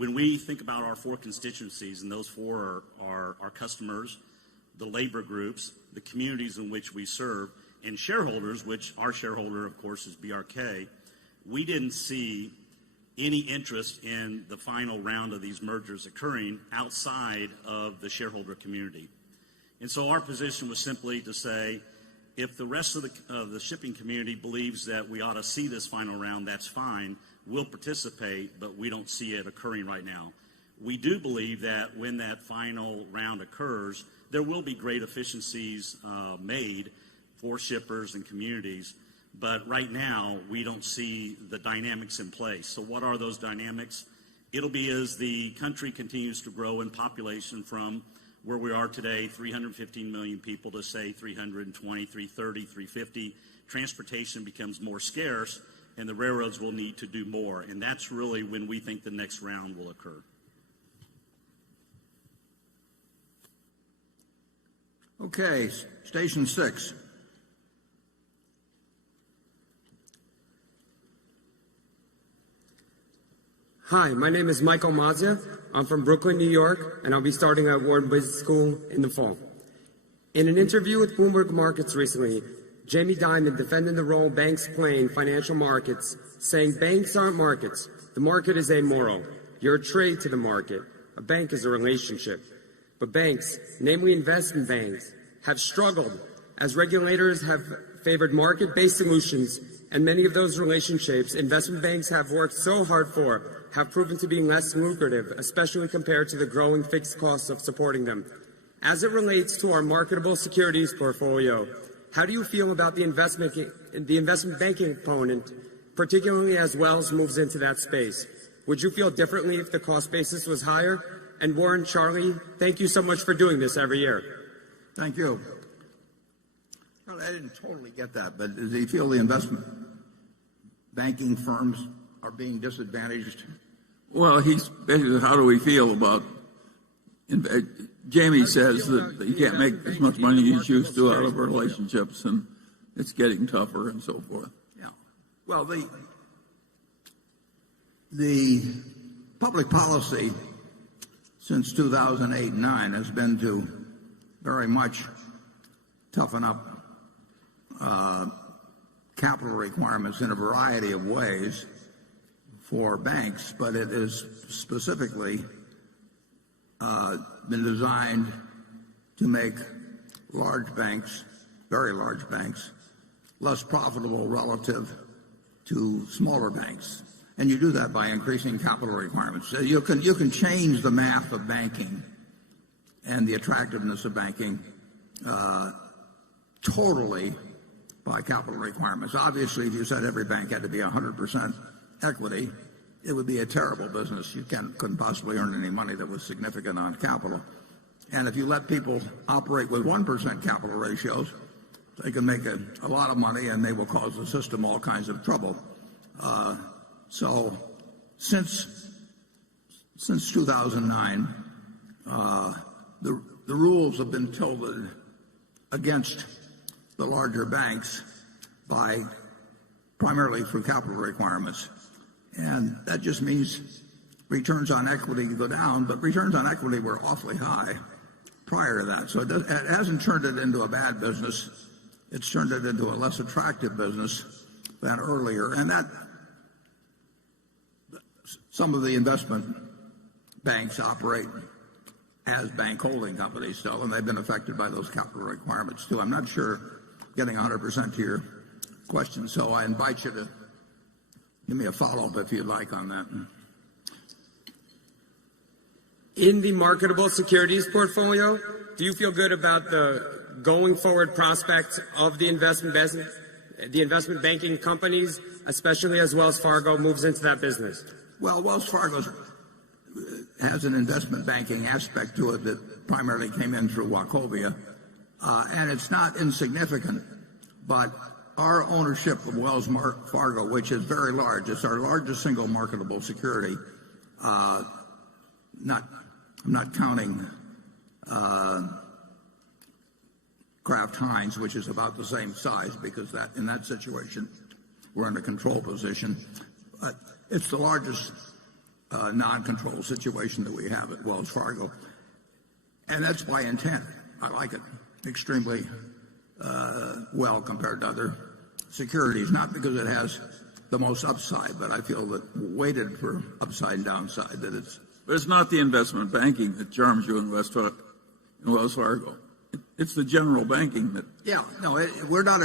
when we think about our four constituencies, and those four are our customers, the labor groups, the communities in which we serve, and shareholders, which our shareholder, of course, is BRK, we didn't see any interest in the final round of these mergers occurring outside of the shareholder community. And so our position was simply to say, if the rest of the shipping community believes that we ought to see this final round, that's fine. We'll participate, but we don't see it occurring right now. We do believe that when that final round occurs, there will be great efficiencies made for shippers and communities. But right now, we don't see the dynamics in place. So what are those dynamics? It'll be as the country continues to grow in population from where we are today, 315 million people, to say 320, 330, 350. Transportation becomes more scarce, and the railroads will need to do more. And that's really when we think the next round will occur. Okay, station 6. Hi, my name is Michael Mazia. I'm from Brooklyn, New York, and I'll be starting at Wharton Business School in the fall. In an interview with Bloomberg Markets recently, Jamie Dimon defended the role banks play in financial markets, saying banks aren't markets. The market is amoral. You're a trade to the market. A bank is a relationship. But banks, namely investment banks, have struggled as regulators have favored market-based solutions, and many of those relationships investment banks have worked so hard for have proven to be less lucrative, especially compared to the growing fixed costs of supporting them. As it relates to our marketable securities portfolio, how do you feel about the investment banking component, particularly as Wells moves into that space? Would you feel differently if the cost basis was higher? And Warren, Charlie, thank you so much for doing this every year. Thank you. Well, I didn't totally get that, but does he feel the investment banking firms are being disadvantaged? Well, he's basically, how do we feel about Jamie says that you can't make as much money as you used to out of relationships, and it's getting tougher and so forth. Yeah. Well, the public policy since 2008-9 has been to very much toughen up capital requirements in a variety of ways for banks, but it is specifically been designed to make large banks, very large banks, less profitable relative to smaller banks. And you do that by increasing capital requirements. You can change the math of banking and the attractiveness of banking totally by capital requirements. Obviously, if you said every bank had to be 100% equity, it would be a terrible business. You couldn't possibly earn any money that was significant on capital. And if you let people operate with 1% capital ratios, they can make a lot of money, and they will cause the system all kinds of trouble. So since 2009, the rules have been tilted against the larger banks primarily through capital requirements. And that just means returns on equity go down, but returns on equity were awfully high prior to that. So it hasn't turned it into a bad business. It's turned it into a less attractive business than earlier. And that some of the investment banks operate as bank holding companies still, and they've been affected by those capital requirements too. I'm not sure getting 100% to your question, so I invite you to give me a follow-up if you'd like on that. In the marketable securities portfolio, do you feel good about the going forward prospects of the investment banking companies, especially as Wells Fargo moves into that business? Well, Wells Fargo has an investment banking aspect to it that primarily came in through Wachovia, and it's not insignificant, but our ownership of Wells Fargo, which is very large, it's our largest single marketable security. I'm not counting Kraft Heinz, which is about the same size, because in that situation we're in a control position. But it's the largest non-control situation that we have at Wells Fargo. And that's by intent. I like it extremely well compared to other securities, not because it has the most upside, but I feel that weighted for upside and downside, that it's... But it's not the investment banking that charms you in Wells Fargo. It's the general banking that... Yeah, no, we're not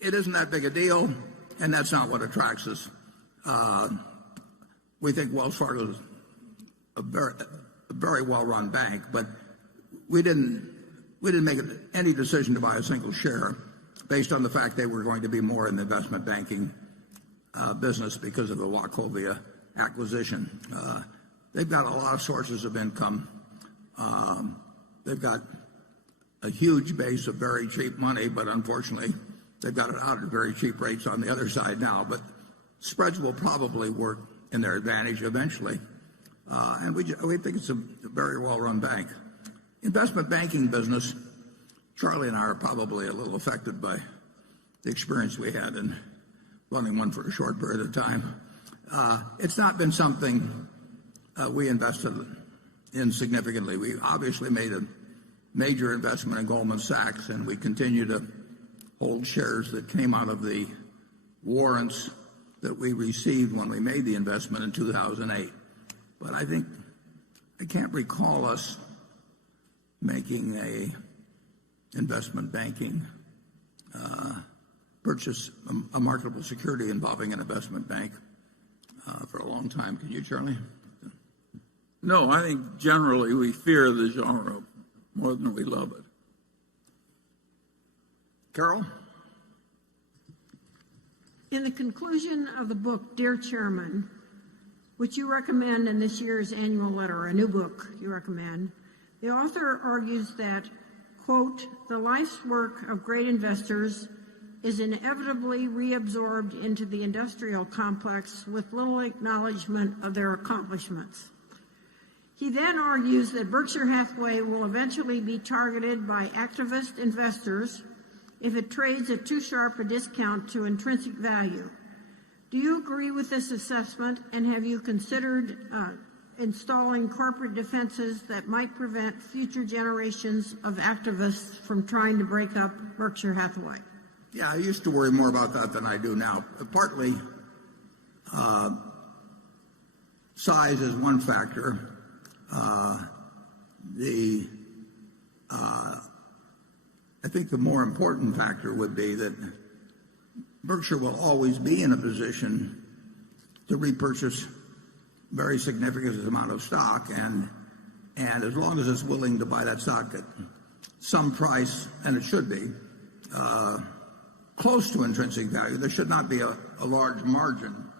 it isn't that big a deal, and that's not what attracts us. We think Wells Fargo is a very well-run bank, but we didn't make any decision to buy a single share based on the fact they were going to be more in the investment banking business because of the Wachovia acquisition. They've got a lot of sources of income. They've got a huge base of very cheap money, but unfortunately they've got it out at very cheap rates on the other side now. But spreads will probably work in their advantage eventually. And we think it's a very well-run bank. Investment banking business, Charlie and I are probably a little affected by the experience we had in running one for a short period of time. It's not been something we invested in significantly. We obviously made a major investment in Goldman Sachs, and we continue to hold shares that came out of the warrants that we received when we made the investment in 2008. But I can't recall us making a investment banking purchase a marketable security involving an investment bank for a long time. Can you, Charlie? No, I think generally we fear the genre more than we love it. Carol? In the conclusion of the book, Dear Chairman, which you recommend in this year's annual letter, a new book you recommend, the author argues that, quote, the life's work of great investors is inevitably reabsorbed into the industrial complex with little acknowledgement of their accomplishments. He then argues that Berkshire Hathaway will eventually be targeted by activist investors if it trades at too sharp a discount to intrinsic value. Do you agree with this assessment, and have you considered installing corporate defenses that might prevent future generations of activists from trying to break up Berkshire Hathaway? Yeah, I used to worry more about that than I do now. Partly, size is one factor. I think the more important factor would be that Berkshire will always be in a position to repurchase very significant amount of stock, and as long as it's willing to buy that stock at some price, and it should be close to intrinsic value, there should not be a large margin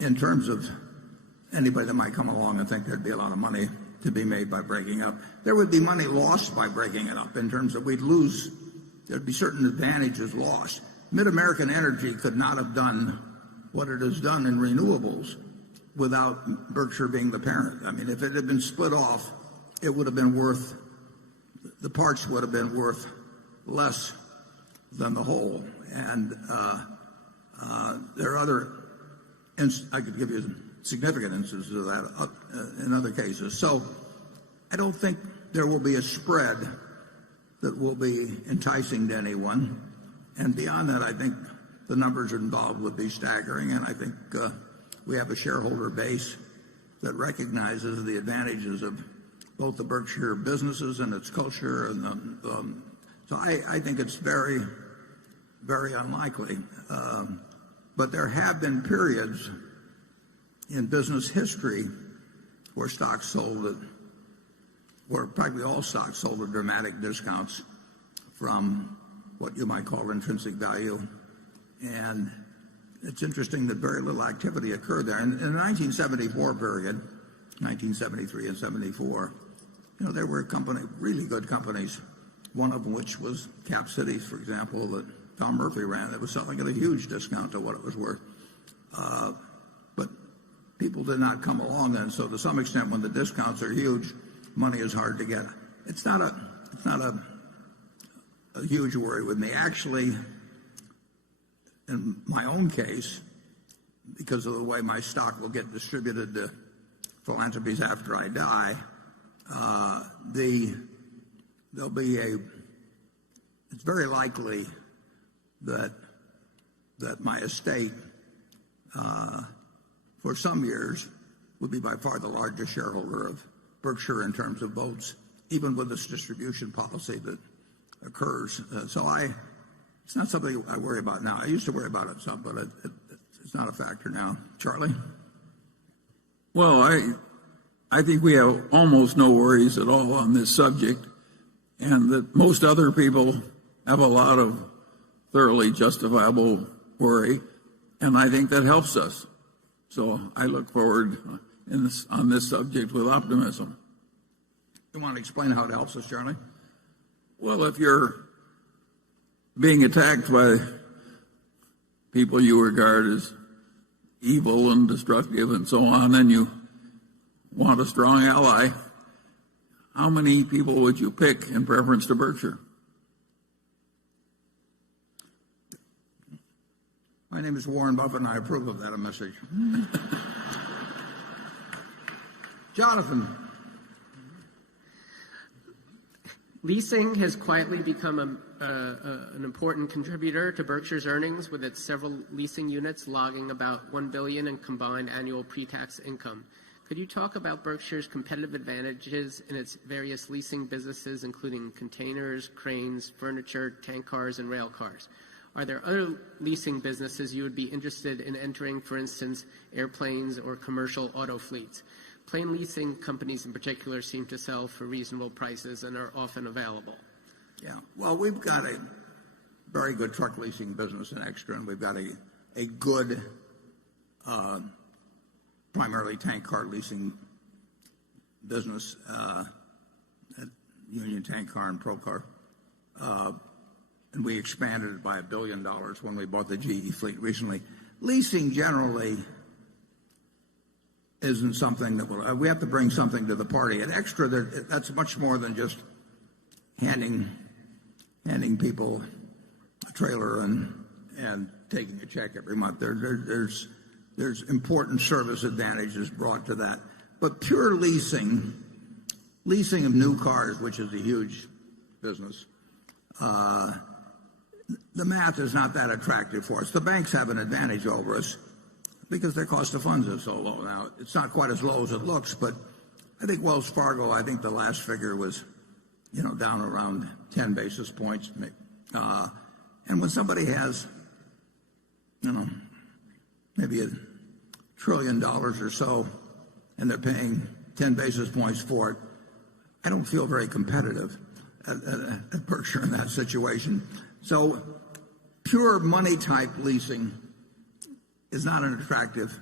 in terms of anybody that might come along and think there'd be a lot of money to be made by breaking up. There would be money lost by breaking it up in terms of there'd be certain advantages lost. Mid-American Energy could not have done what it has done in renewables without Berkshire being the parent. I mean, if it had been split off, it would have been the parts would have been worth less than the whole. And there are I could give you significant instances of that in other cases. So I don't think there will be a spread that will be enticing to anyone. And beyond that, I think the numbers involved would be staggering. And I think we have a shareholder base that recognizes the advantages of both the Berkshire businesses and its culture. And so I think it's very, very unlikely. But there have been periods in business history where stocks where practically all stocks sold at dramatic discounts from what you might call intrinsic value. And it's interesting that very little activity occurred there. In the 1974 period, 1973 and 74, there were really good companies, one of which was Cap Cities, for example, that Tom Murphy ran, that was selling at a huge discount to what it was worth. But people did not come along then, so to some extent, when the discounts are huge, money is hard to get. It's not a huge worry with me. Actually, in my own case, because of the way my stock will get distributed to philanthropies after I die, there'll be it's very likely that my estate, for some years, would be by far the largest shareholder of Berkshire in terms of votes, even with this distribution policy that occurs. It's not something I worry about now. I used to worry about it some, but it's not a factor now. Charlie? Well, I think we have almost no worries at all on this subject, and that most other people have a lot of thoroughly justifiable worry, and I think that helps us. So I look forward on this subject with optimism. You want to explain how it helps us, Charlie? Well, if you're being attacked by people you regard as evil and destructive and so on, and you want a strong ally, how many people would you pick in preference to Berkshire? My name is Warren Buffett, and I approve of that message. Jonathan. Leasing has quietly become an important contributor to Berkshire's earnings, with its several leasing units logging about $1 billion in combined annual pre-tax income. Could you talk about Berkshire's competitive advantages in its various leasing businesses, including containers, cranes, furniture, tank cars, and rail cars? Are there other leasing businesses you would be interested in entering, for instance, airplanes or commercial auto fleets? Plane leasing companies in particular seem to sell for reasonable prices and are often available. Yeah, well, we've got a very good truck leasing business in Extra, and we've got a good primarily tank car leasing business at Union Tank Car and Procar. And we expanded it by $1 billion when we bought the GE fleet recently. Leasing generally isn't something that we have to bring something to the party. At Extra, that's much more than just handing people a trailer and taking a check every month. There's important service advantages brought to that. But pure leasing of new cars, which is a huge business, the math is not that attractive for us. The banks have an advantage over us because their cost of funds is so low now. It's not quite as low as it looks, but I think Wells Fargo, I think the last figure was, down around 10 basis points. And when somebody has, maybe $1 trillion or so, and they're paying 10 basis points for it, I don't feel very competitive at Berkshire in that situation. So pure money type leasing is not an attractive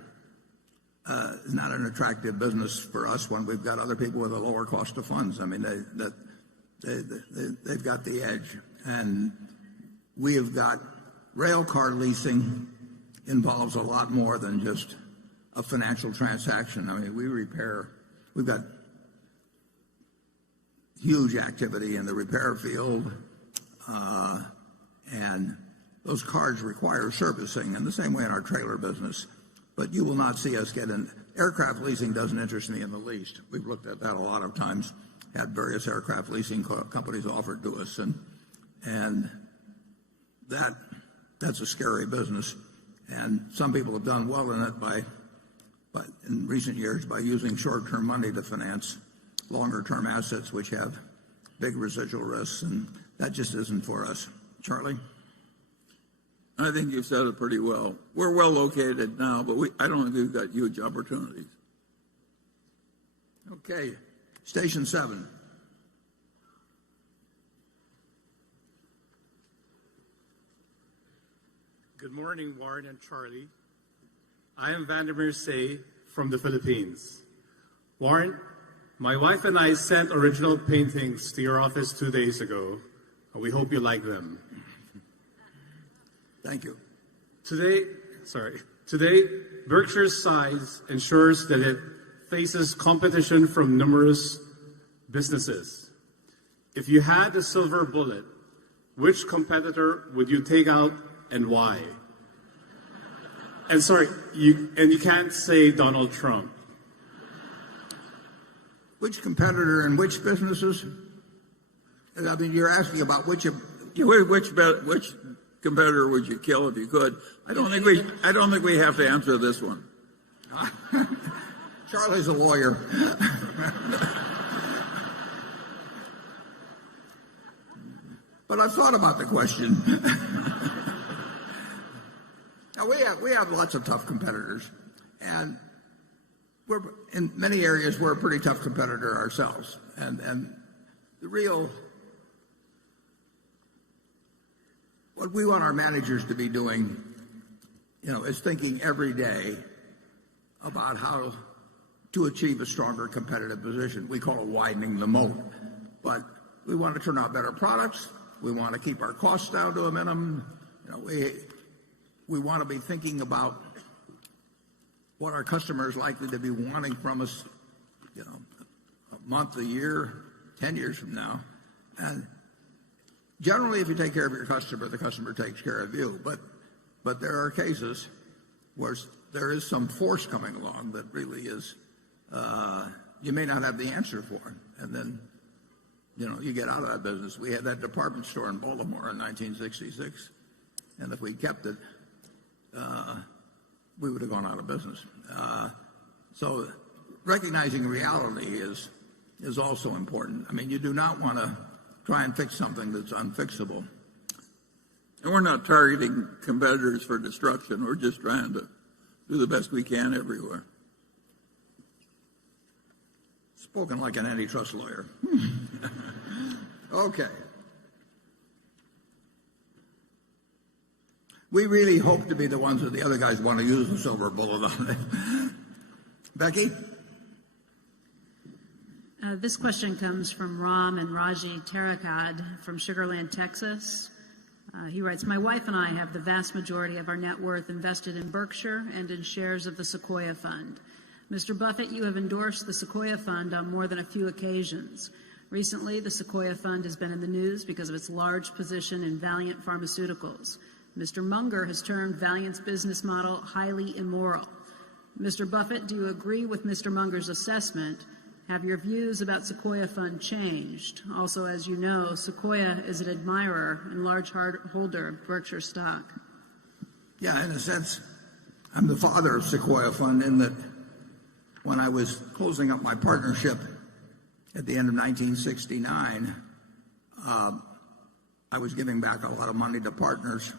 business for us when we've got other people with a lower cost of funds. I mean, they've got the edge. And we have got rail car leasing involves a lot more than just a financial transaction. I mean, we've got huge activity in the repair field, and those cars require servicing in the same way in our trailer business. But you will not see us get in. Aircraft leasing doesn't interest me in the least. We've looked at that a lot of times, had various aircraft leasing companies offered to us, and that's a scary business. And some people have done well in it by in recent years by using short-term money to finance longer-term assets which have big residual risks, and that just isn't for us. Charlie? I think you've said it pretty well. We're well located now, but I don't think we've got huge opportunities. Okay. Station 7. Good morning, Warren and Charlie. I am Vandermeer Say from the Philippines. Warren, my wife and I sent original paintings to your office 2 days ago, and we hope you like them. Thank you. Today, Berkshire's size ensures that it faces competition from numerous businesses. If you had a silver bullet, which competitor would you take out and why? And sorry, you can't say Donald Trump. Which competitor in which businesses? I mean, you're asking about which competitor would you kill if you could? I don't think we have to answer this one. Charlie's a lawyer. But I've thought about the question. Now, we have lots of tough competitors, and we're in many areas we're a pretty tough competitor ourselves. And the real what we want our managers to be doing, is thinking every day about how to achieve a stronger competitive position. We call it widening the moat. But we want to turn out better products. We want to keep our costs down to a minimum. We want to be thinking about what our customers are likely to be wanting from us, a month, a year, 10 years from now. And generally, if you take care of your customer, the customer takes care of you. But there are cases where there is some force coming along that really is you may not have the answer for, and then you get out of that business. We had that department store in Baltimore in 1966, and if we kept it, we would have gone out of business. So recognizing reality is also important. I mean, you do not want to try and fix something that's unfixable. And we're not targeting competitors for destruction. We're just trying to do the best we can everywhere. Spoken like an antitrust lawyer. Okay. We really hope to be the ones that the other guys want to use the silver bullet on. Becky? This question comes from Ram and Raji Tarakad from Sugar Land, Texas. He writes, my wife and I have the vast majority of our net worth invested in Berkshire and in shares of the Sequoia Fund. Mr. Buffett, you have endorsed the Sequoia Fund on more than a few occasions. Recently, the Sequoia Fund has been in the news because of its large position in Valiant Pharmaceuticals. Mr. Munger has termed Valiant's business model highly immoral. Mr. Buffett, do you agree with Mr. Munger's assessment? Have your views about Sequoia Fund changed? Also, as you know, Sequoia is an admirer and large holder of Berkshire stock. Yeah, in a sense, I'm the father of Sequoia Fund in that when I was closing up my partnership at the end of 1969, I was giving back a lot of money to partners,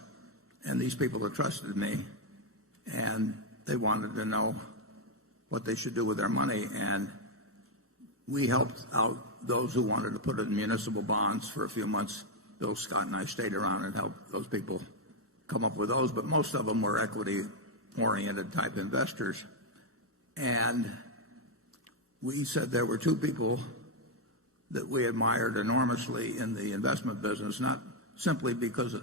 and these people had trusted me, and they wanted to know what they should do with their money. And we helped out those who wanted to put it in municipal bonds for a few months. Bill Scott and I stayed around and helped those people come up with those, but most of them were equity-oriented type investors. And we said there were two people that we admired enormously in the investment business, not simply because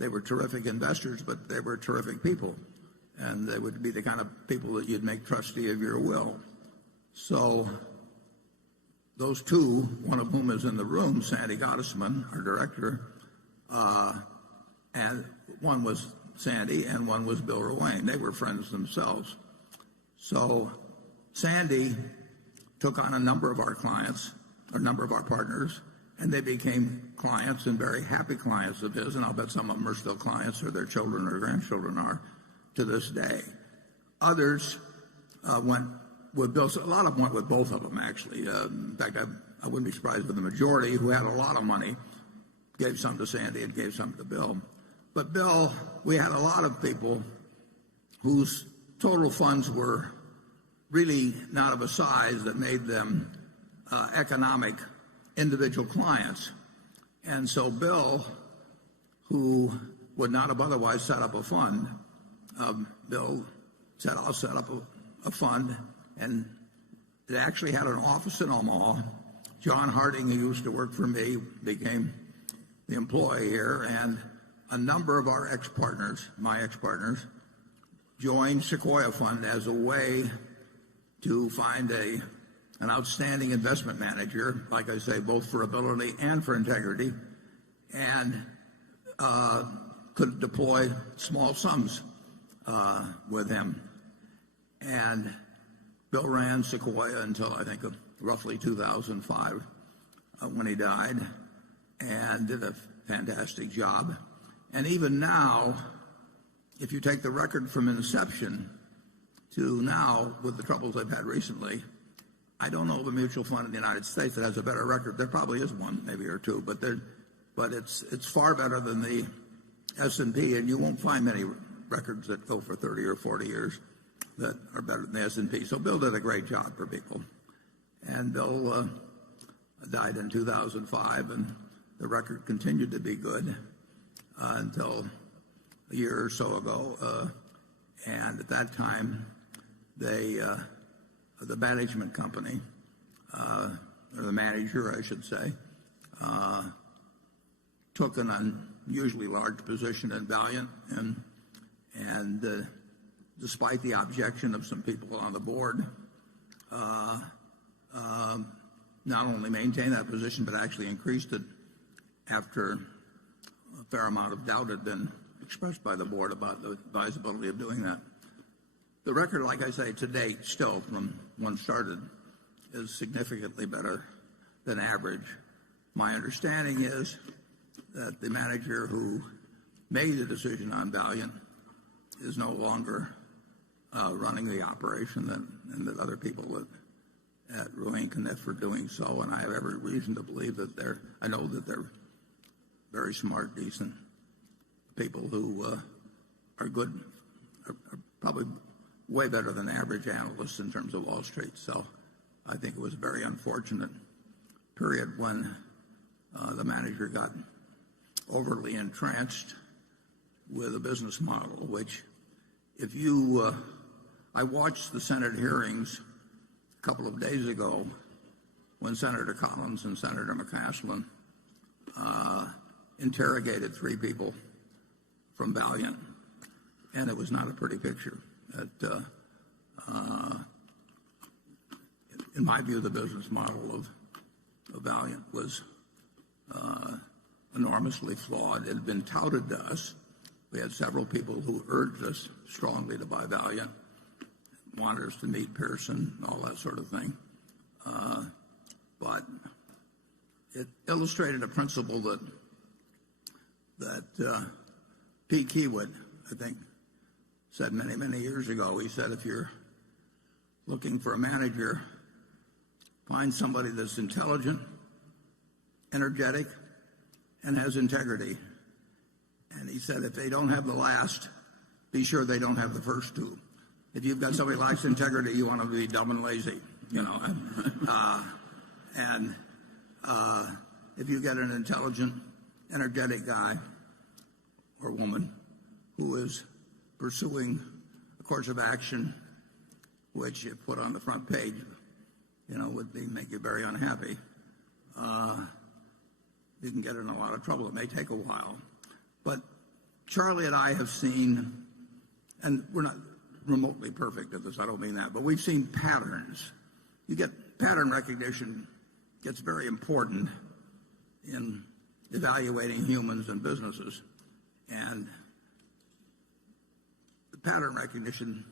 they were terrific investors, but they were terrific people. And they would be the kind of people that you'd make trustee of your will. So those two, one of whom is in the room, Sandy Gottesman, our director, and one was Sandy and one was Bill Ruane. They were friends themselves. So Sandy took on a number of our clients, a number of our partners, and they became clients and very happy clients of his, and I'll bet some of them are still clients, or their children or grandchildren are to this day. Others went with Bill. A lot of them went with both of them, actually. In fact, I wouldn't be surprised if the majority, who had a lot of money, gave some to Sandy and gave some to Bill. But Bill, we had a lot of people whose total funds were really not of a size that made them economic individual clients. And so Bill, who would not have otherwise set up a fund, Bill said, I'll set up a fund, and it actually had an office in Omaha. John Harding, who used to work for me, became the employee here, and a number of our ex-partners, my ex-partners, joined Sequoia Fund as a way to find an outstanding investment manager, like I say, both for ability and for integrity, and could deploy small sums with him. And Bill ran Sequoia until I think roughly 2005 when he died, and did a fantastic job. And even now, if you take the record from inception to now, with the troubles they've had recently, I don't know of a mutual fund in the United States that has a better record. There probably is one, maybe or two, but it's far better than the S&P, and you won't find many records that go for 30 or 40 years that are better than the S&P. So Bill did a great job for people. And Bill died in 2005, and the record continued to be good until a year or so ago. And at that time, the management company, or the manager, I should say, took an unusually large position in Valiant, and despite the objection of some people on the board, not only maintained that position but actually increased it after a fair amount of doubt had been expressed by the board about the advisability of doing that. The record, like I say, to date, still from when started, is significantly better than average. My understanding is that the manager who made the decision on Valiant is no longer running the operation, and that other people at Ruane Cunniff are doing so, and I have every reason to believe that I know that they're very smart, decent people who are good, are probably way better than average analysts in terms of Wall Street. So I think it was a very unfortunate period when the manager got overly entranced with a business model, which if you, I watched the Senate hearings a couple of days ago when Senator Collins and Senator McCaslin interrogated three people from Valiant, and it was not a pretty picture. In my view, the business model of Valiant was enormously flawed. It had been touted to us. We had several people who urged us strongly to buy Valiant, wanted us to meet Pearson, all that sort of thing. But it illustrated a principle that Pete Keywood, I think, said many, many years ago. He said, if you're looking for a manager, find somebody that's intelligent, energetic, and has integrity. And he said, if they don't have the last, be sure they don't have the first two. If you've got somebody who lacks integrity, you want to be dumb and lazy, you know. And if you get an intelligent, energetic guy or woman who is pursuing a course of action which, if put on the front page, would make you very unhappy, you can get in a lot of trouble. It may take a while. But Charlie and I have seen, and we're not remotely perfect at this, I don't mean that, but we've seen patterns. Pattern recognition gets very important in evaluating humans and businesses. And the pattern recognition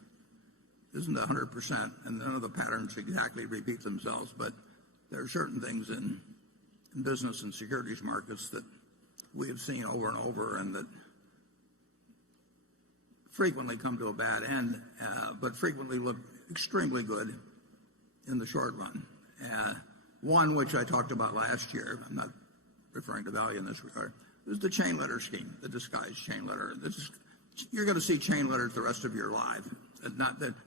isn't 100%, and none of the patterns exactly repeat themselves, but there are certain things in business and securities markets that we have seen over and over and that frequently come to a bad end, but frequently look extremely good in the short run. One which I talked about last year, I'm not referring to value in this regard, is the chain letter scheme, the disguised chain letter. You're going to see chain letters the rest of your life.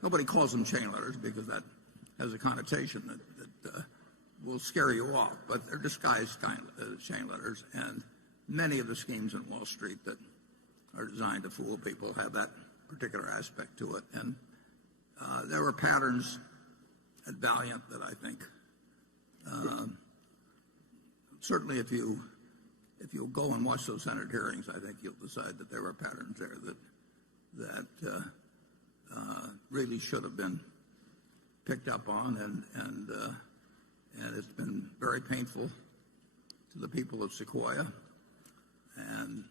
Nobody calls them chain letters because that has a connotation that will scare you off, but they're disguised chain letters, and many of the schemes in Wall Street that are designed to fool people have that particular aspect to it. And there were patterns at Valiant that I think certainly if you go and watch those Senate hearings, I think you'll decide that there were patterns there that really should have been picked up on, and it's been very painful to the people of Sequoia. And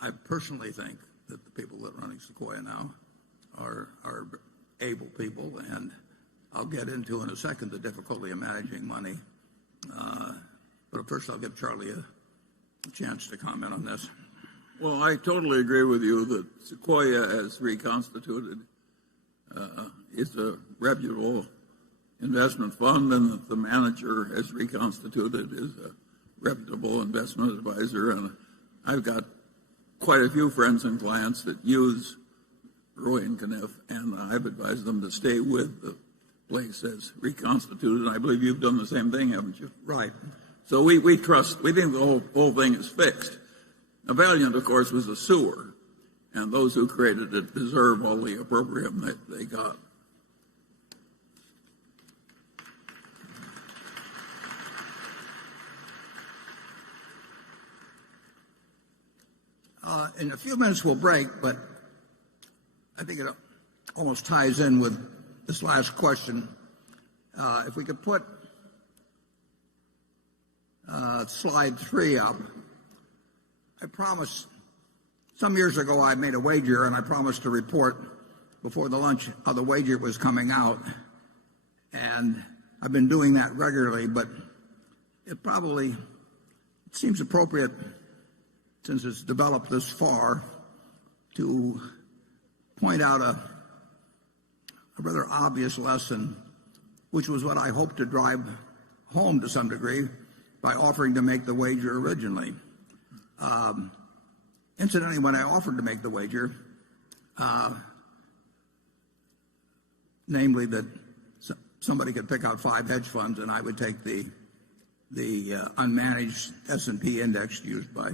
I personally think that the people that are running Sequoia now are able people, and I'll get into in a second the difficulty of managing money. But first I'll give Charlie a chance to comment on this. Well, I totally agree with you that Sequoia, as reconstituted, is a reputable investment fund, and that the manager, as reconstituted, is a reputable investment advisor. And I've got quite a few friends and clients that use Roy and Kniff, and I've advised them to stay with the place as reconstituted. And I believe you've done the same thing, haven't you? Right. So we think the whole thing is fixed. Now, Valiant, of course, was a sewer, and those who created it deserve all the opprobrium that they got. In a few minutes we'll break, but I think it almost ties in with this last question. If we could put slide 3 up. I promised, some years ago I made a wager, and I promised to report before the lunch how the wager was coming out. And I've been doing that regularly, but it seems appropriate, since it's developed this far, to point out a rather obvious lesson, which was what I hoped to drive home to some degree by offering to make the wager originally. Incidentally, when I offered to make the wager, namely that somebody could pick out 5 hedge funds and I would take the unmanaged S&P index used by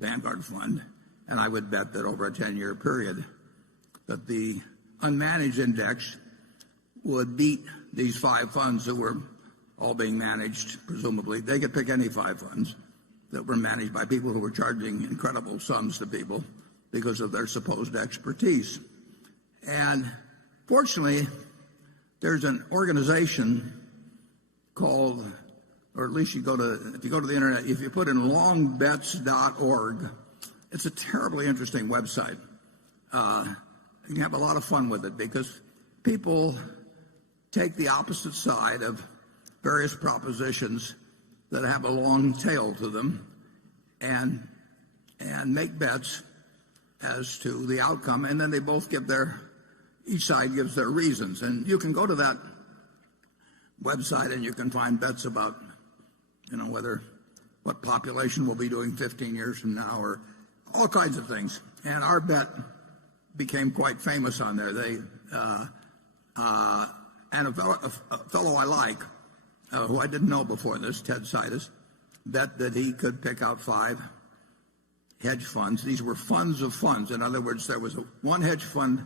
Vanguard fund, and I would bet that over a 10-year period that the unmanaged index would beat these 5 funds that were all being managed, presumably. They could pick any 5 funds that were managed by people who were charging incredible sums to people because of their supposed expertise. And fortunately, there's an organization called, or at least if you go to the internet, if you put in longbets.org, it's a terribly interesting website. You can have a lot of fun with it because people take the opposite side of various propositions that have a long tail to them and make bets as to the outcome, and then they both each side gives their reasons. And you can go to that website and you can find bets about, what population will be doing 15 years from now, or all kinds of things. And our bet became quite famous on there. And a fellow I like, who I didn't know before this, Ted Seides, bet that he could pick out 5 hedge funds. These were funds of funds. In other words, there was one hedge fund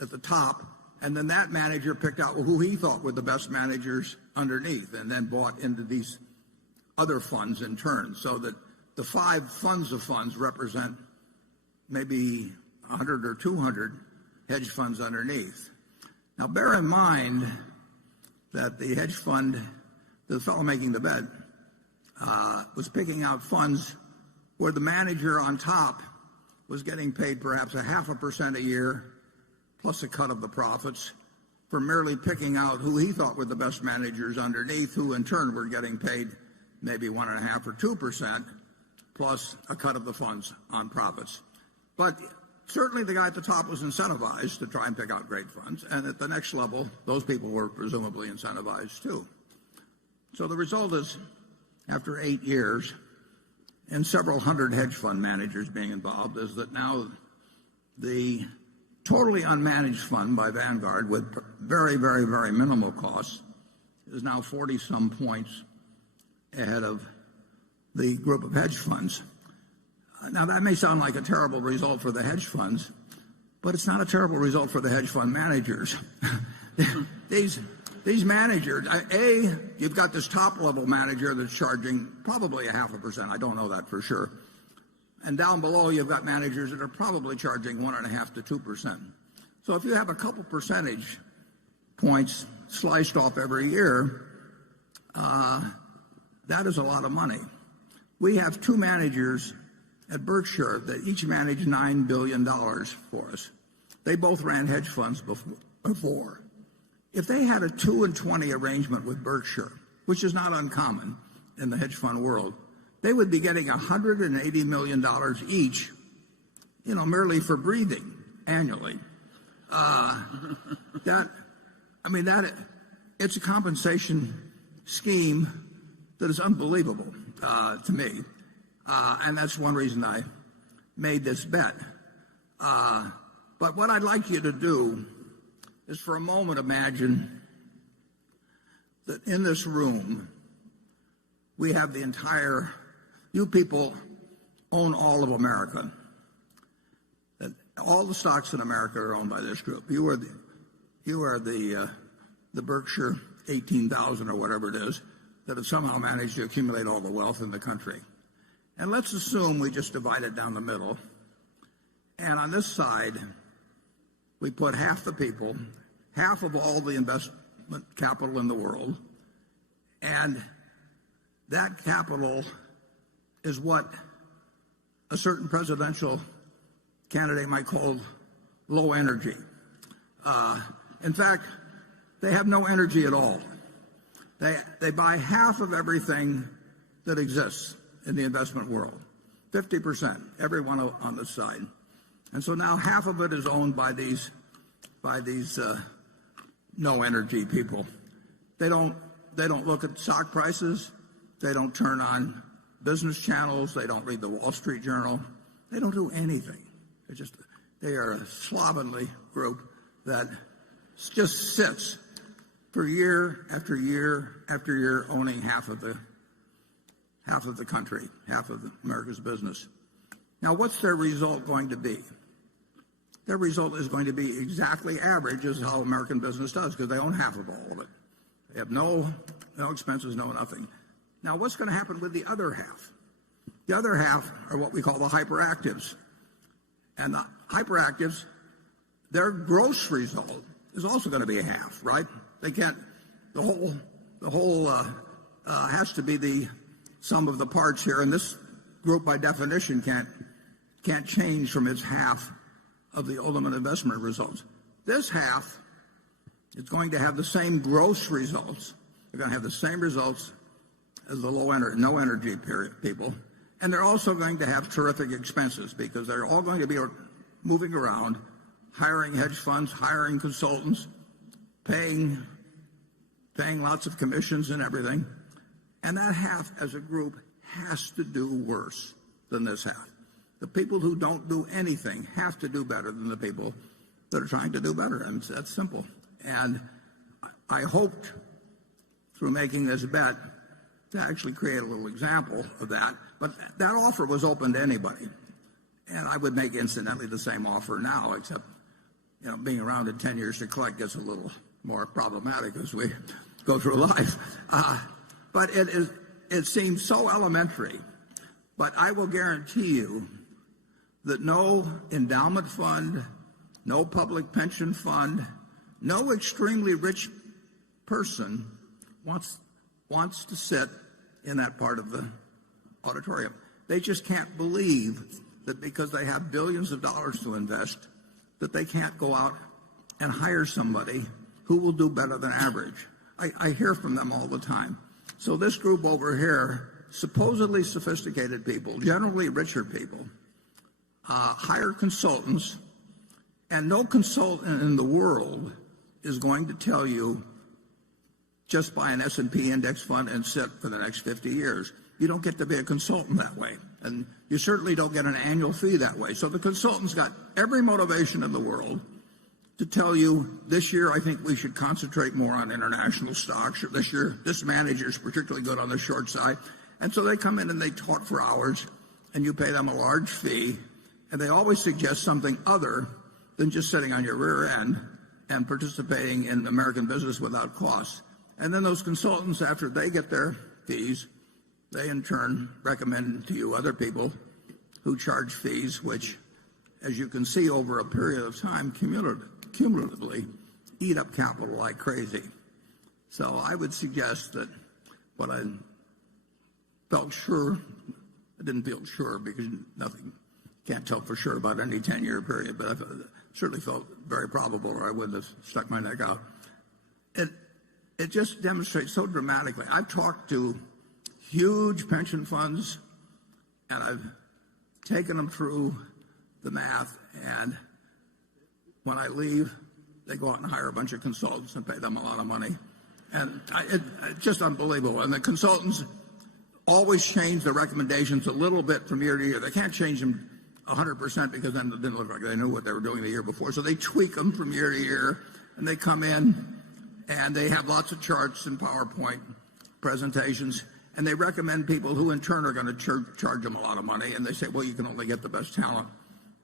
at the top, and then that manager picked out who he thought were the best managers underneath, and then bought into these other funds in turn, so that the 5 funds of funds represent maybe 100 or 200 hedge funds underneath. Now, bear in mind that the hedge fund, the fellow making the bet, was picking out funds where the manager on top was getting paid perhaps 0.5% a year, plus a cut of the profits, for merely picking out who he thought were the best managers underneath, who in turn were getting paid maybe 1.5 or 2%, plus a cut of the funds on profits. But certainly the guy at the top was incentivized to try and pick out great funds, and at the next level, those people were presumably incentivized too. So the result is, after 8 years, and several hundred hedge fund managers being involved, is that now the totally unmanaged fund by Vanguard, with very, very, very minimal costs, is now 40-some points ahead of the group of hedge funds. Now, that may sound like a terrible result for the hedge funds, but it's not a terrible result for the hedge fund managers. These managers, you've got this top-level manager that's charging probably 0.5%. I don't know that for sure. And down below, you've got managers that are probably charging 1.5 to 2%. So if you have a couple percentage points sliced off every year, that is a lot of money. We have 2 managers at Berkshire that each managed $9 billion for us. They both ran hedge funds before. If they had a 2 and 20 arrangement with Berkshire, which is not uncommon in the hedge fund world, they would be getting $180 million each, merely for breathing annually. It's a compensation scheme that is unbelievable to me, and that's one reason I made this bet. But what I'd like you to do is for a moment imagine that in this room we have the entire, you people own all of America. That all the stocks in America are owned by this group. You are the Berkshire 18,000 or whatever it is that have somehow managed to accumulate all the wealth in the country. And let's assume we just divide it down the middle. And on this side, we put half the people, half of all the investment capital in the world, and that capital is what a certain presidential candidate might call low energy. In fact, they have no energy at all. They buy half of everything that exists in the investment world, 50%, everyone on this side. And so now half of it is owned by these no energy people. They don't look at stock prices. They don't turn on business channels. They don't read the Wall Street Journal. They don't do anything. They are a slovenly group that just sits for year after year after year owning half of the country, half of America's business. Now, what's their result going to be? Their result is going to be exactly average as how American business does, because they own half of all of it. They have no expenses, no nothing. Now, what's going to happen with the other half? The other half are what we call the hyperactives. And the hyperactives, their gross result is also going to be half, right? They can't, the whole has to be the sum of the parts here, and this group by definition can't change from its half of the ultimate investment results. This half is going to have the same gross results. They're going to have the same results as the no energy people, and they're also going to have terrific expenses because they're all going to be moving around, hiring hedge funds, hiring consultants, paying lots of commissions and everything. And that half as a group has to do worse than this half. The people who don't do anything have to do better than the people that are trying to do better. And that's simple. And I hoped through making this bet to actually create a little example of that. But that offer was open to anybody. And I would make incidentally the same offer now, except being around in 10 years to collect gets a little more problematic as we go through life. But it seems so elementary. But I will guarantee you that no endowment fund, no public pension fund, no extremely rich person wants to sit in that part of the auditorium. They just can't believe that because they have billions of dollars to invest, that they can't go out and hire somebody who will do better than average. I hear from them all the time. So this group over here, supposedly sophisticated people, generally richer people, hire consultants, and no consultant in the world is going to tell you just buy an S&P index fund and sit for the next 50 years. You don't get to be a consultant that way, and you certainly don't get an annual fee that way. So the consultant's got every motivation in the world to tell you this year I think we should concentrate more on international stocks, or this year this manager is particularly good on the short side. And so they come in and they talk for hours, and you pay them a large fee, and they always suggest something other than just sitting on your rear end and participating in American business without cost. And then those consultants, after they get their fees, they in turn recommend to you other people who charge fees, which, as you can see over a period of time, cumulatively eat up capital like crazy. So I would suggest that what I felt sure I didn't feel sure because nothing, can't tell for sure about any 10-year period, but I certainly felt very probable or I wouldn't have stuck my neck out. It just demonstrates so dramatically. I've talked to huge pension funds and I've taken them through the math, and when I leave, they go out and hire a bunch of consultants and pay them a lot of money. And it's just unbelievable. And the consultants always change the recommendations a little bit from year to year. They can't change them 100% because then it didn't look like they knew what they were doing the year before. So they tweak them from year to year, and they come in and they have lots of charts and PowerPoint presentations, and they recommend people who in turn are going to charge them a lot of money. And they say, well, you can only get the best talent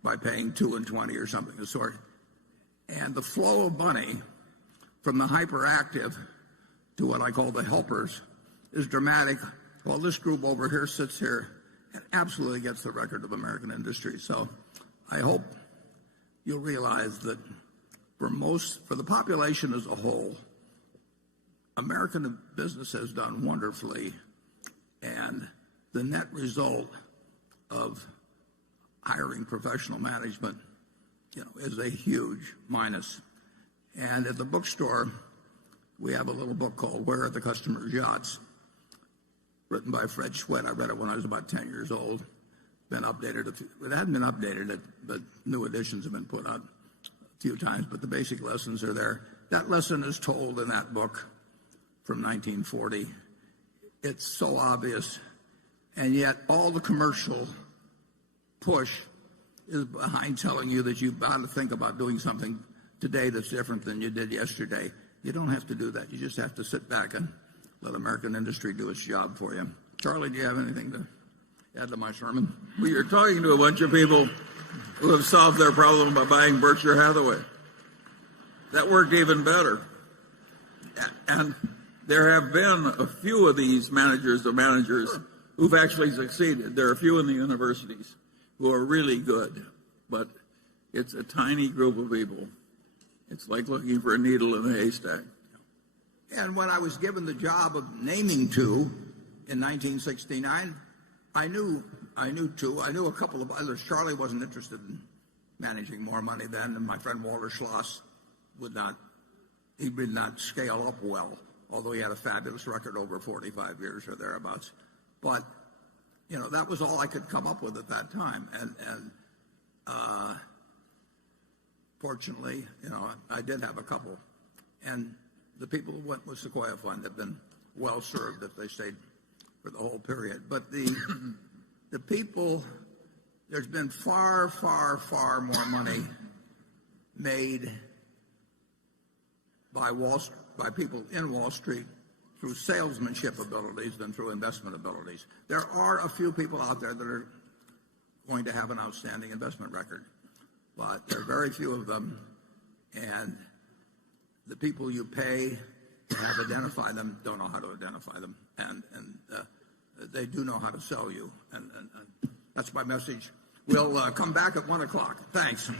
by paying 2 and 20 or something of the sort. And the flow of money from the hyperactive to what I call the helpers is dramatic. Well, this group over here sits here and absolutely gets the record of American industry. So I hope you'll realize that for the population as a whole, American business has done wonderfully, and the net result of hiring professional management, is a huge minus. And at the bookstore, we have a little book called Where Are the Customer's Yachts, written by Fred Schwett. I read it when I was about 10 years old. Been updated. It hadn't been updated, but new editions have been put out a few times. But the basic lessons are there. That lesson is told in that book from 1940. It's so obvious, and yet all the commercial push is behind telling you that you've got to think about doing something today that's different than you did yesterday. You don't have to do that. You just have to sit back and let American industry do its job for you. Charlie, do you have anything to add to my sermon? Well, you're talking to a bunch of people who have solved their problem by buying Berkshire Hathaway. That worked even better. And there have been a few of these managers of managers who've actually succeeded. There are a few in the universities who are really good, but it's a tiny group of people. It's like looking for a needle in a haystack. And when I was given the job of naming two in 1969, I knew two. I knew a couple of others. Charlie wasn't interested in managing more money then, and my friend Walter Schloss would not scale up well, although he had a fabulous record over 45 years or thereabouts. But that was all I could come up with at that time. And fortunately, I did have a couple. And the people who went with Sequoia Fund have been well served if they stayed for the whole period. But the people, there's been far, far, far more money made by people in Wall Street through salesmanship abilities than through investment abilities. There are a few people out there that are going to have an outstanding investment record, but there are very few of them, and the people you pay to have identify them don't know how to identify them, and they do know how to sell you, and that's my message. We'll come back at 1 o'clock. Thanks.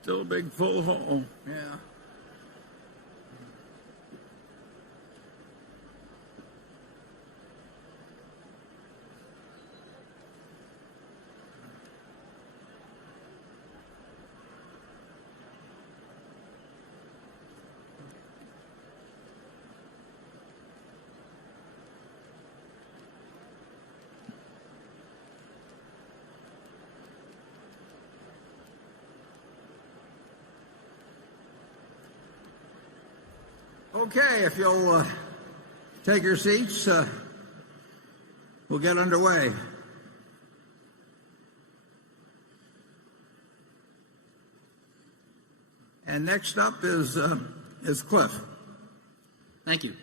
Still a big full hall. Yeah. Okay, if you'll take your seats, we'll get underway. And next up is Cliff. Thank you.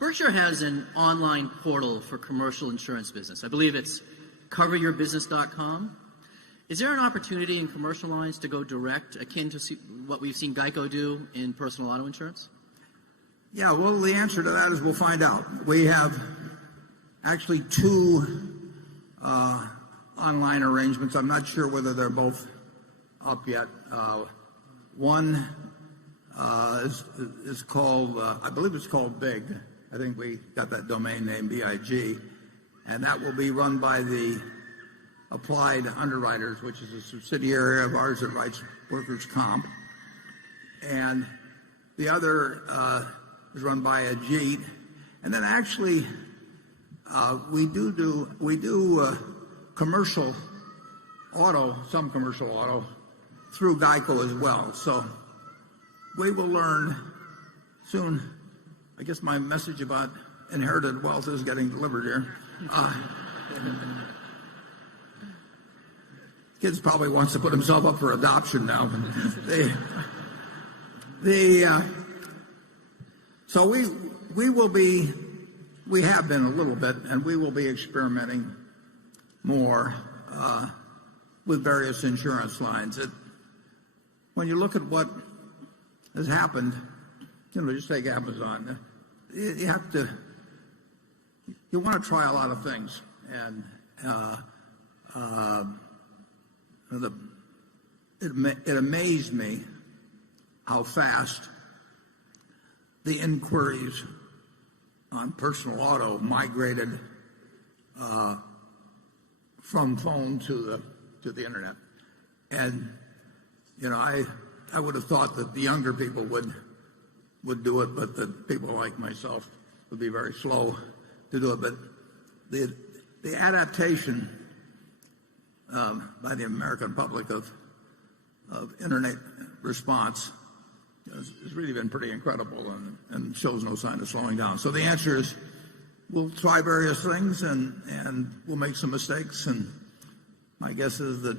Berkshire has an online portal for commercial insurance business. I believe it's coveryourbusiness.com. Is there an opportunity in commercial lines to go direct, akin to what we've seen Geico do in personal auto insurance? Yeah, well, the answer to that is we'll find out. We have actually two online arrangements. I'm not sure whether they're both up yet. One is called, I believe it's called BIG. I think we got that domain name, BIG. And that will be run by the Applied Underwriters, which is a subsidiary of ours that writes workers' comp. And the other is run by Ajit. And then actually, we do commercial auto, some commercial auto, through Geico as well. So we will learn soon. I guess my message about inherited wealth is getting delivered here. Kids probably wants to put himself up for adoption now. So we have been a little bit, and we will be experimenting more with various insurance lines. When you look at what has happened, just take Amazon. You want to try a lot of things, and it amazed me how fast the inquiries on personal auto migrated from phone to the internet. And I would have thought that the younger people would do it, but that people like myself would be very slow to do it. But the adaptation by the American public of internet response has really been pretty incredible and shows no sign of slowing down. So the answer is we'll try various things and we'll make some mistakes. And my guess is that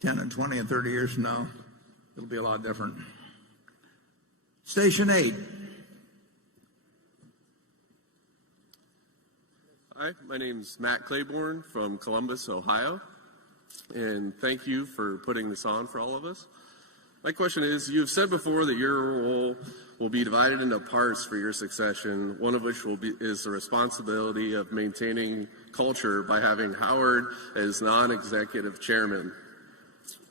10 and 20 and 30 years from now, it'll be a lot different. Station 8. Hi, my name's Matt Claiborne from Columbus, Ohio, and thank you for putting this on for all of us. My question is, you've said before that your role will be divided into parts for your succession, one of which is the responsibility of maintaining culture by having Howard as non-executive chairman.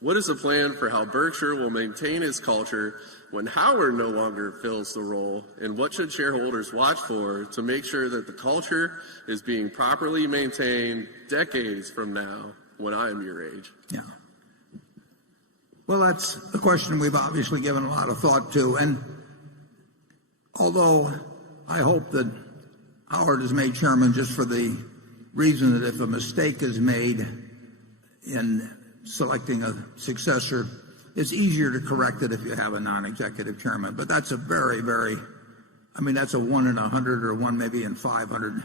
What is the plan for how Berkshire will maintain its culture when Howard no longer fills the role, and what should shareholders watch for to make sure that the culture is being properly maintained decades from now when I am your age? Yeah. Well, that's a question we've obviously given a lot of thought to, and although I hope that Howard is made chairman just for the reason that if a mistake is made in selecting a successor, it's easier to correct it if you have a non-executive chairman. But that's a that's a 1 in 100 or 1 maybe in 500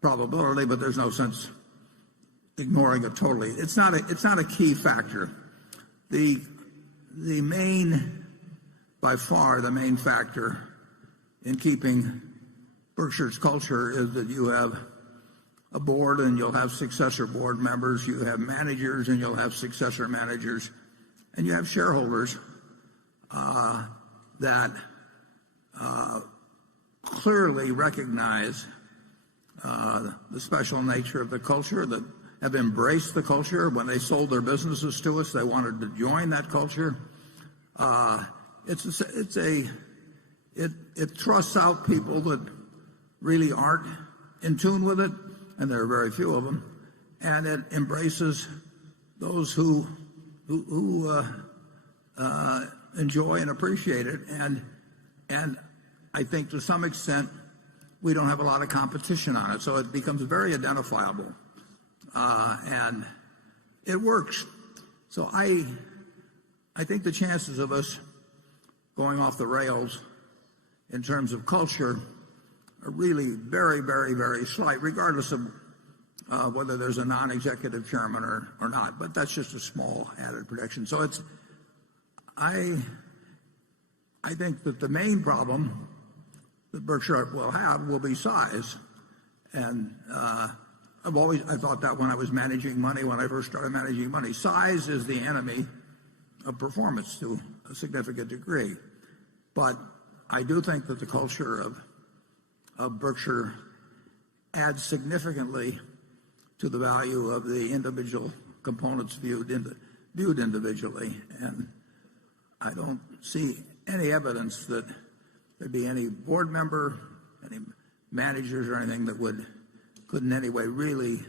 probability, but there's no sense ignoring it totally. It's not a key factor. By far the main factor in keeping Berkshire's culture is that you have a board and you'll have successor board members, you have managers and you'll have successor managers, and you have shareholders that clearly recognize the special nature of the culture, that have embraced the culture. When they sold their businesses to us, they wanted to join that culture. It thrusts out people that really aren't in tune with it, and there are very few of them, and it embraces those who enjoy and appreciate it. And I think to some extent we don't have a lot of competition on it, so it becomes very identifiable. And it works. So I think the chances of us going off the rails in terms of culture are really very, very, very slight, regardless of whether there's a non-executive chairman or not. But that's just a small added protection. So I think that the main problem that Berkshire will have will be size. And I thought that when I was managing money, when I first started managing money, size is the enemy of performance to a significant degree. But I do think that the culture of Berkshire adds significantly to the value of the individual components viewed individually. And I don't see any evidence that there'd be any board member, any managers or anything that could in any way really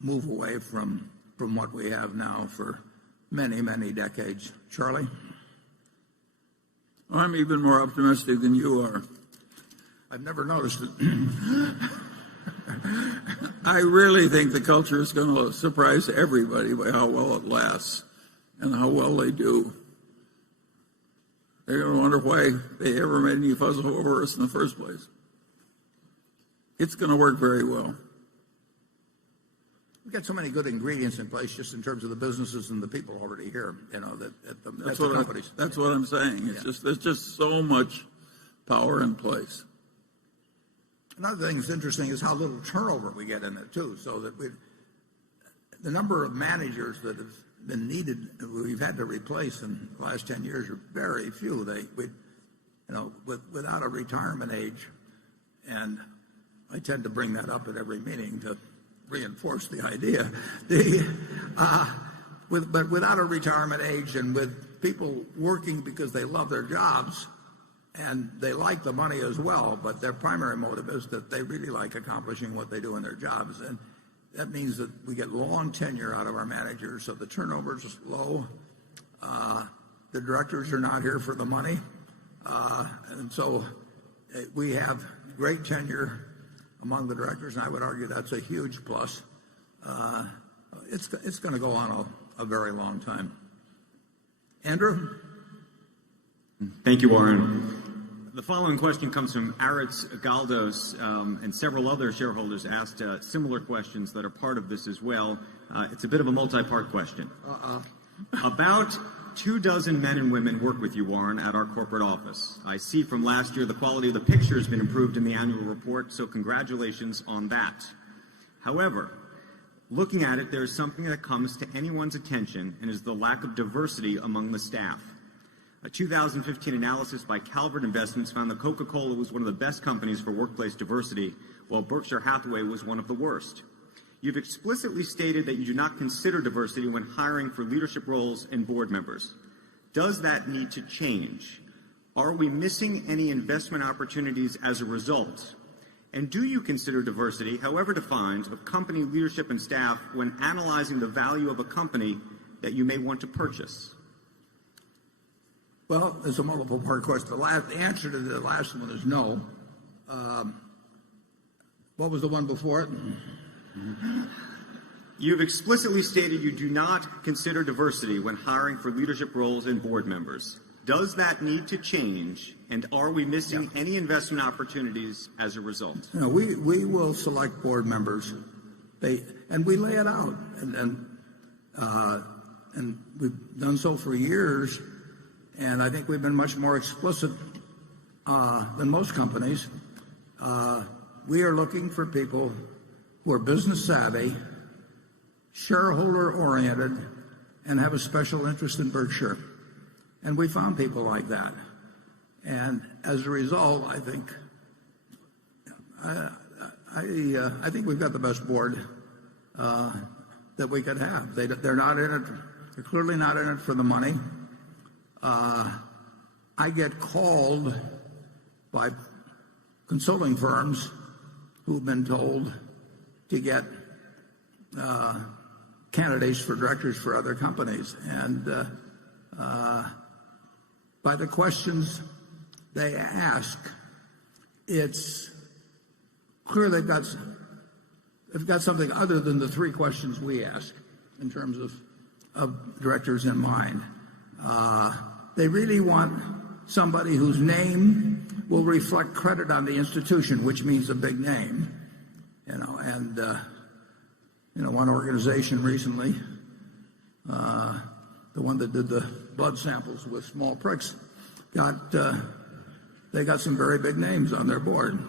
move away from what we have now for many, many decades. Charlie? I'm even more optimistic than you are. I've never noticed it. I really think the culture is going to surprise everybody by how well it lasts and how well they do. They're going to wonder why they ever made any fuss over us in the first place. It's going to work very well. We've got so many good ingredients in place just in terms of the businesses and the people already here, at the companies. That's what I'm saying. There's just so much power in place. Another thing that's interesting is how little turnover we get in it too. So that the number of managers that have been needed, we've had to replace in the last 10 years are very few. Without a retirement age, and I tend to bring that up at every meeting to reinforce the idea. But without a retirement age and with people working because they love their jobs and they like the money as well, but their primary motive is that they really like accomplishing what they do in their jobs. And that means that we get long tenure out of our managers, so the turnover is low. The directors are not here for the money. And so we have great tenure among the directors, and I would argue that's a huge plus. It's going to go on a very long time. Andrew? Thank you, Warren. The following question comes from Aritz Galdos, and several other shareholders asked similar questions that are part of this as well. It's a bit of a multi-part question. About 24 men and women work with you, Warren, at our corporate office. I see from last year the quality of the picture has been improved in the annual report, so congratulations on that. However, looking at it, there is something that comes to anyone's attention, and is the lack of diversity among the staff. A 2015 analysis by Calvert Investments found that Coca-Cola was one of the best companies for workplace diversity, while Berkshire Hathaway was one of the worst. You've explicitly stated that you do not consider diversity when hiring for leadership roles and board members. Does that need to change? Are we missing any investment opportunities as a result? And do you consider diversity, however defined, of company leadership and staff when analyzing the value of a company that you may want to purchase? Well, it's a multiple-part question. The answer to the last one is no. What was the one before it? You've explicitly stated you do not consider diversity when hiring for leadership roles and board members. Does that need to change, and are we missing any investment opportunities as a result? No, we will select board members, and we lay it out, and we've done so for years, and I think we've been much more explicit than most companies. We are looking for people who are business savvy, shareholder oriented, and have a special interest in Berkshire. And we found people like that. And as a result, I think we've got the best board that we could have. They're not in it. They're clearly not in it for the money. I get called by consulting firms who've been told to get candidates for directors for other companies. And by the questions they ask, it's clear they've got something other than the three questions we ask in terms of directors in mind. They really want somebody whose name will reflect credit on the institution, which means a big name. One organization recently, the one that did the blood samples with small pricks, got they got some very big names on their board.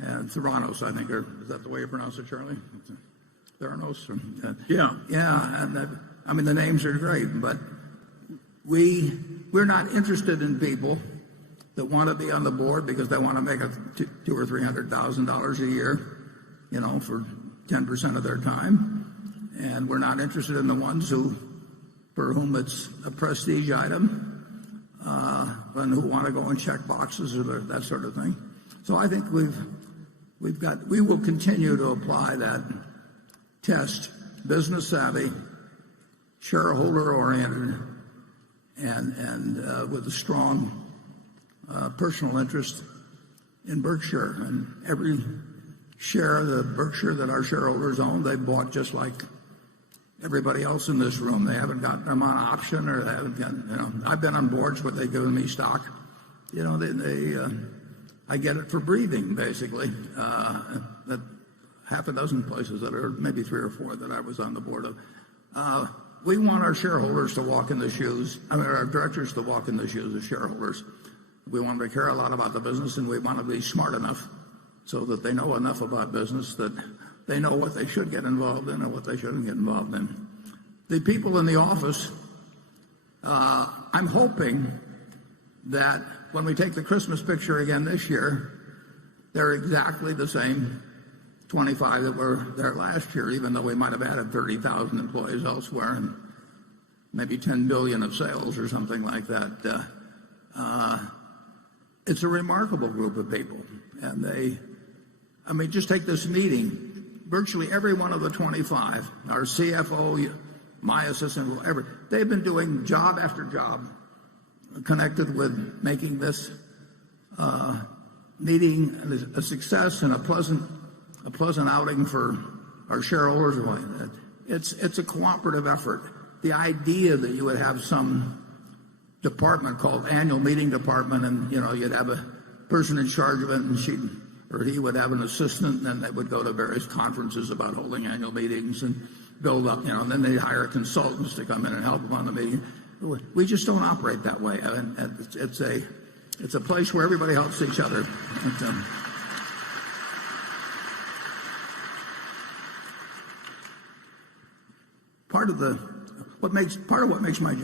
And Theranos, I think, is that the way you pronounce it, Charlie? Theranos? Yeah. Yeah, and I mean, the names are great, but we're not interested in people that want to be on the board because they want to make $200,000 or $300,000 a year, for 10% of their time. And we're not interested in the ones for whom it's a prestige item, and who want to go and check boxes or that sort of thing. So I think we will continue to apply that test, business savvy, shareholder oriented, and with a strong personal interest in Berkshire. And every share of the Berkshire that our shareholders own, they bought just like everybody else in this room. They haven't gotten them on option, or they haven't gotten, I've been on boards where they've given me stock. I get it for breathing, basically. That half a dozen places that are maybe 3 or 4 that I was on the board of. We want our shareholders to walk in the shoes, our directors to walk in the shoes of shareholders. We want them to care a lot about the business, and we want to be smart enough so that they know enough about business that they know what they should get involved in and what they shouldn't get involved in. The people in the office, I'm hoping that when we take the Christmas picture again this year, they're exactly the same 25 that were there last year, even though we might have added 30,000 employees elsewhere and maybe 10 billion of sales or something like that. It's a remarkable group of people. And just take this meeting. Virtually every one of the 25, our CFO, my assistant, they've been doing job after job connected with making this meeting a success and a pleasant outing for our shareholders. It's a cooperative effort. The idea that you would have some department called annual meeting department, and you'd have a person in charge of it, and he would have an assistant, and then they would go to various conferences about holding annual meetings and build up, and then they'd hire consultants to come in and help them on the meeting. We just don't operate that way. It's a place where everybody helps each other. Part of what makes my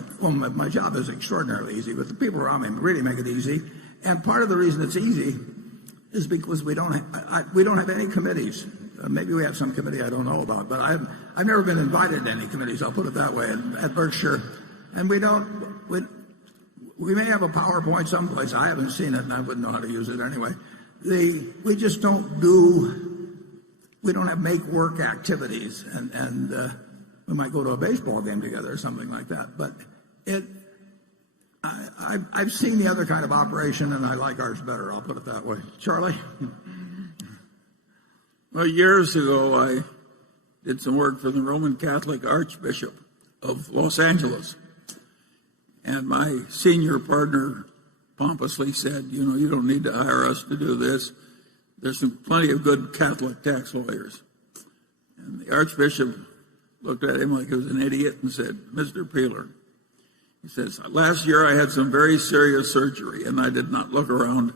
job is extraordinarily easy, but the people around me really make it easy. And part of the reason it's easy is because we don't have any committees. Maybe we have some committee I don't know about, but I've never been invited to any committees. I'll put it that way at Berkshire. And we may have a PowerPoint someplace. I haven't seen it, and I wouldn't know how to use it anyway. We just don't have make work activities, and we might go to a baseball game together or something like that. But I've seen the other kind of operation, and I like ours better. I'll put it that way. Charlie? Well, years ago, I did some work for the Roman Catholic Archbishop of Los Angeles. And my senior partner pompously said, you don't need to hire us to do this. There's plenty of good Catholic tax lawyers. And the Archbishop looked at him like he was an idiot and said, Mr. Peeler, he says, last year I had some very serious surgery, and I did not look around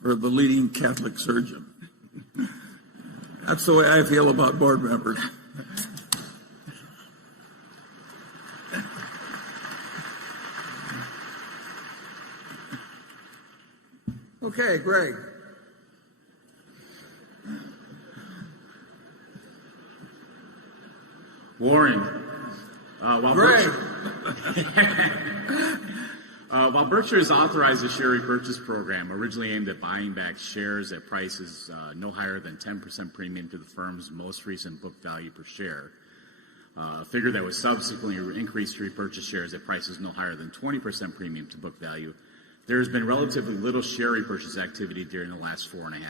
for the leading Catholic surgeon. That's the way I feel about board members. Okay, Greg. Warren, Greg. While Berkshire has authorized a share repurchase program originally aimed at buying back shares at prices no higher than 10% premium to the firm's most recent book value per share, a figure that was subsequently increased to repurchase shares at prices no higher than 20% premium to book value, there has been relatively little share repurchase activity during the last 4.5